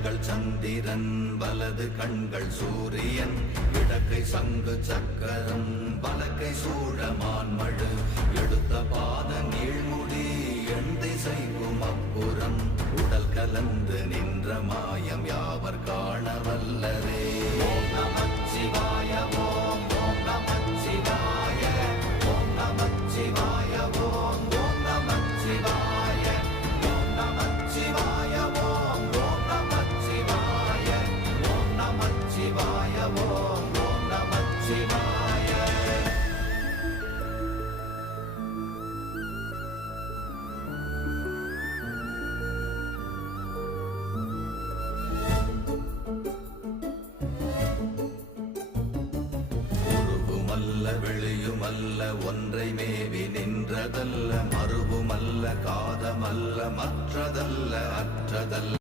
கண்கள் சந்திரன் வலது கண்கள் சூரியன் இடக்கை சங்கு சக்கரம் வலக்கை சூழமான்மழு எடுத்த பாத நீழ்முடி எண் திசைக்கும் அப்புறம் உடல் கலந்து நின்ற மாயம் யாவர் காண வல்லரே. ஓம் நமச்சிவாய ஓம் ஓம் நமச்சிவாய ஓம் நமச்சிவாய ஓம் ஓம் நமச்சிவாய ஓம் நமச்சிவாய ஓம் ஓம் நமச்சிவாய ஓம் நமச்சிவாய ஓம் ஓம் நமச்சிவாய. வெளியுமல்ல ஒன்றை மேவி நின்றதல்ல மறுவுமல்ல காதமல்ல மற்றதல்ல அற்றதல்ல